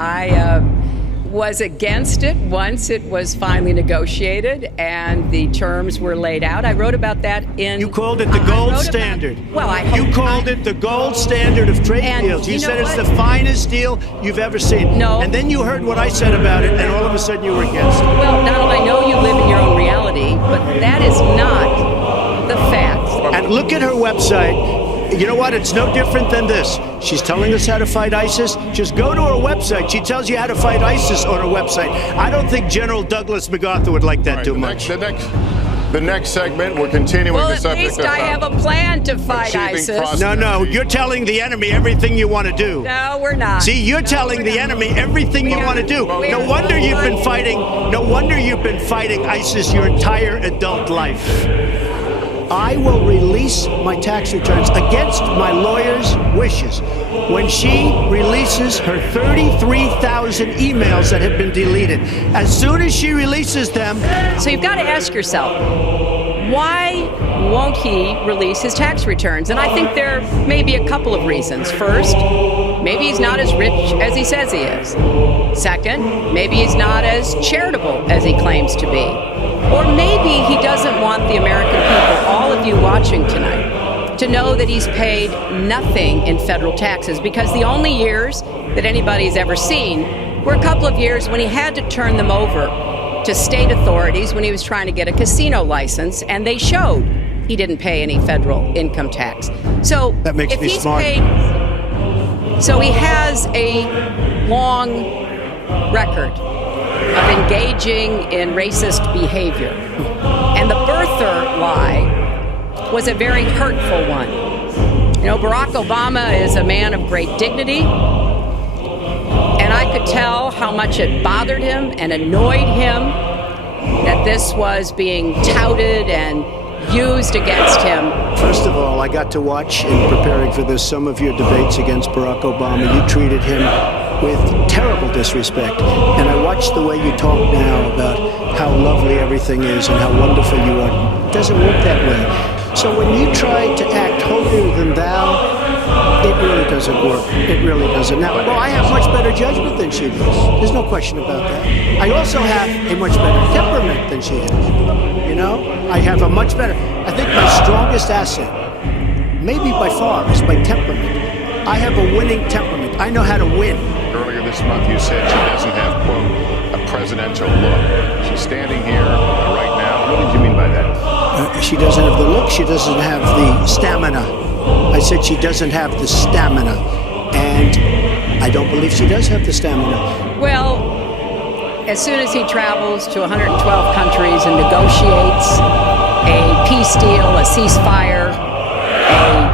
I was against it once it was finally negotiated and the terms were laid out. I wrote about that in... You called it the gold standard. You called it the gold standard of trade deals. You said it's the finest deal you've ever seen. No. And then you heard what I said about it, and all of a sudden you were against it. Well, Donald, I know you live in your own reality, but that is not the facts. And look at her website. You know what? It's no different than this. She's telling us how to fight ISIS. Just go to her website. She tells you how to fight ISIS on her website. I don't think General Douglas MacArthur would like that too much. The next segment, we're continuing the subject. Well, at least I have a plan to fight ISIS. No, you're telling the enemy everything you want to do. No, we're not. See, you're telling the enemy everything you want to do. No wonder you've been fighting. No wonder you've been fighting ISIS your entire adult life. I will release my tax returns against my lawyer's wishes when she releases her 33,000 emails that have been deleted. As soon as she releases them... So you've got to ask yourself, why won't he release his tax returns? And I think there may be a couple of reasons. First, maybe he's not as rich as he says he is. Second, maybe he's not as charitable as he claims to be. Or maybe he doesn't want the American people, all of you watching tonight, to know that he's paid nothing in federal taxes, because the only years that anybody's ever seen were a couple of years when he had to turn them over to state authorities when he was trying to get a casino license, and they showed he didn't pay any federal income tax. So that makes me smart. So he has a long record of engaging in racist behavior. And the birther lie was a very hurtful one. You know, Barack Obama is a man of great dignity, and I could tell how much it bothered him and annoyed him that this was being touted and used against him. First of all, I got to watch, in preparing for this, some of your debates against Barack Obama. You treated him with terrible disrespect. And I watched the way you talk now about how lovely everything is and how wonderful you are. It doesn't work that way. So when you try to act holier than thou, it really doesn't work. It really doesn't. Now, well, I have much better judgment than she does. There's no question about that. I also have a much better temperament than she has. You know? I have a much better... I think my strongest asset, maybe by far, is my temperament. I have a winning temperament. I know how to win. Earlier this month, you said she doesn't have, quote, a presidential look. She's standing here right now. What did you mean by that? She doesn't have the look. She doesn't have the stamina. I said she doesn't have the stamina. And I don't believe she does have the stamina. Well, as soon as he travels to 112 countries and negotiates a peace deal, a ceasefire, a